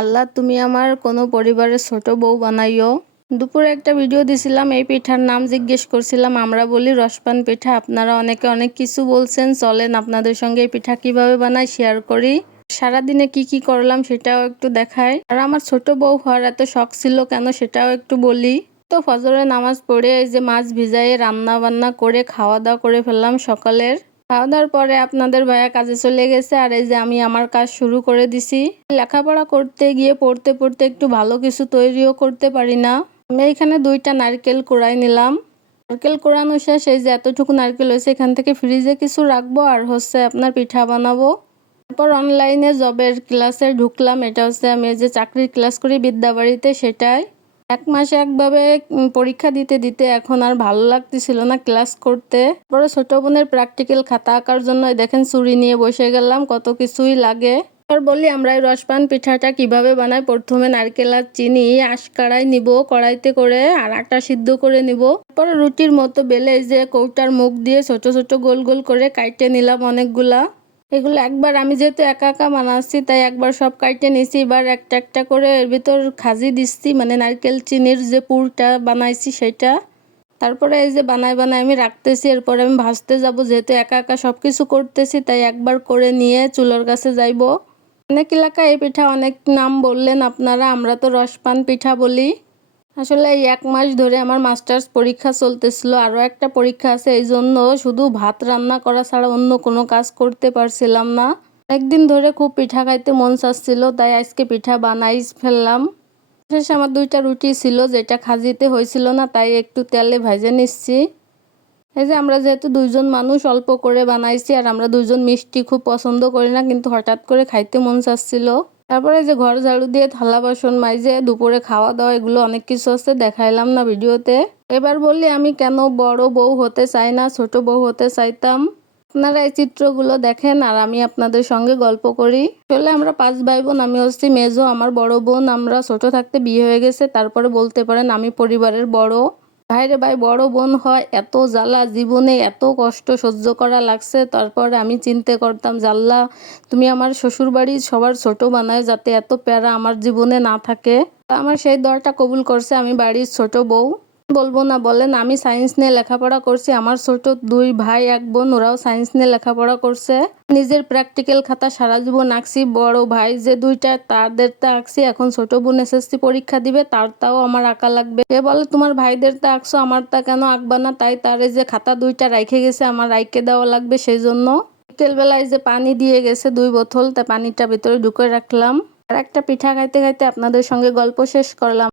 আল্লাহ তুমি আমার কোনো পরিবারের ছোট বউ বানাইও। দুপুরে একটা ভিডিও দিছিলাম, এই পিঠার নাম জিজ্ঞেস করছিলাম, আমরা বলি রসপান পিঠা। আপনারা অনেকে অনেক কিছু বলছেন, চলেন আপনাদের সঙ্গে এই পিঠা কিভাবে বানাই শেয়ার করি। সারাদিনে কি কি করলাম সেটাও একটু দেখাই, আর আমার ছোট বউ হওয়ার এত শখ ছিল কেন সেটাও একটু বলি। তো ফজরের নামাজ পড়ে এই যে মাছ ভিজাইয়ে রান্না বান্না করে খাওয়া দাওয়া করে ফেললাম সকালের। খাওয়া দাওয়ার পরে আপনাদের ভাইয়া কাজে চলে গেছে, আর এই যে আমি আমার কাজ শুরু করে দিছি। লেখাপড়া করতে গিয়ে পড়তে পড়তে একটু ভালো কিছু তৈরিও করতে পারি না। আমি এখানে 2টা নারকেল কুড়াই নিলাম। নারকেল কোড়ানো শেষ, এই যে এতটুকু নারকেল হয়েছে, এখান থেকে ফ্রিজে কিছু রাখবো আর আপনার পিঠা বানাবো। তারপর অনলাইনে জবের ক্লাসে ঢুকলাম। এটা হচ্ছে আমি যে চাকরির ক্লাস করি বিদ্যাবাড়িতে, সেটাই। 1 মাসে একভাবে পরীক্ষা দিতে দিতে এখন আর ভালো লাগতেছিল না ক্লাস করতে। পরে ছোট বোনের প্র্যাকটিক্যাল খাতা আঁকার জন্য দেখেন চুরি নিয়ে বসে গেলাম, কত কিছুই লাগে। আর বলি আমরা এই রসপান পিঠাটা কিভাবে বানাই। প্রথমে নারকেল আর চিনি আশকারাই নিব কড়াইতে করে, আর আটা সিদ্ধ করে নিব। তারপরে রুটির মতো বেলে এই যে কৌটার মুখ দিয়ে ছোট ছোট গোল গোল করে কাইটে নিলাম অনেকগুলা। এগুলো একবার আমি যেহেতু একা একা বানাচ্ছি তাই একবার সব কাইটে নিছি, এবার একটা একটা করে এর ভিতর খাজি দিচ্ছি, মানে নারকেল চিনির যে পুরটা বানাইছি সেটা। তারপরে এই যে বানাই বানাই আমি রাখতেছি, এরপরে আমি ভাজতে যাব। যেহেতু একা একা সব কিছু করতেছি তাই একবার করে নিয়ে চুলোর কাছে যাইব। অনেক এলাকায় এই পিঠা অনেক নাম বললেন আপনারা, আমরা তো রসপান পিঠা বলি। আসলে এই 1 মাস ধরে আমার মাস্টার্স পরীক্ষা চলতেছিল, আরও একটা পরীক্ষা আছে, এই জন্য শুধু ভাত রান্না করা ছাড়া অন্য কোনো কাজ করতে পারছিলাম না। একদিন ধরে খুব পিঠা খাইতে মন চাচ্ছিল, তাই আজকে পিঠা বানাই ফেললাম। শেষে আমার 2টা রুটি ছিল, যেটা খাজিতে হয়েছিল না, তাই একটু তেলে ভেজে নিচ্ছি। এই যে আমরা যেহেতু 2জন মানুষ অল্প করে বানাইছি, আর আমরা 2জন মিষ্টি খুব পছন্দ করি না, কিন্তু হঠাৎ করে খাইতে মন চাচ্ছিল। তারপরে যে ঘর ঝাড়ু দিয়ে থালা বাসন মাইজে দুপুরে খাওয়া দাওয়া এগুলো অনেক কিছু আছে, দেখাইলাম না ভিডিওতে। এবার বললি আমি কেন বড় বউ হতে চাই না, ছোট বউ হতে চাইতাম। আপনারা এই চিত্রগুলো দেখেন আর আমি আপনাদের সঙ্গে গল্প করি। আসলে আমরা 5 ভাই বোন, আমি হচ্ছি মেজো, আমার বড় বোন আমরা ছোট থাকতে বিয়ে হয়ে গেছে, তারপরে বলতে পারেন আমি পরিবারের বড়। ভাইরে ভাই বড় বোন হয় এত জ্বালা, জীবনে এত কষ্ট সহ্য করা লাগছে। তারপরে আমি চিন্তা করতাম, জাল্লা তুমি আমার শ্বশুর বাড়ি সবার ছোট বানায়, যাতে এত প্যারা আমার জীবনে না থাকে। আমার সেই দরটা কবুল করছে, আমি বাড়ির ছোট বউ। বলবো না বলেন, আমি সায়েন্স নিয়ে লেখাপড়া করছি, আমার ছোট 2 ভাই 1 বোন ওরাও সায়েন্স নিয়ে লেখাপড়া করছে। নিজের প্র্যাকটিক্যাল খাতা সারা জীবন আঁকছি। বড় ভাই যে 2টা তাদেরটা আঁকছি, এখন ছোট বোন এসএসসি পরীক্ষা দিবে, তাও আমার আঁকা লাগবে। সে বলে তোমার ভাইদেরটা আঁকছো, আমারটা কেন আঁকবা না, তাই তারে যে খাতা 2টা রাইখে গেছে আমার রাইখে দেওয়া লাগবে, সেই জন্য। বিকেলবেলায় যে পানি দিয়ে গেছে 2 বোতল, তা পানিটা ভিতরে ঢুকে রাখলাম। আর একটা পিঠা খাইতে খাইতে আপনাদের সঙ্গে গল্প শেষ করলাম।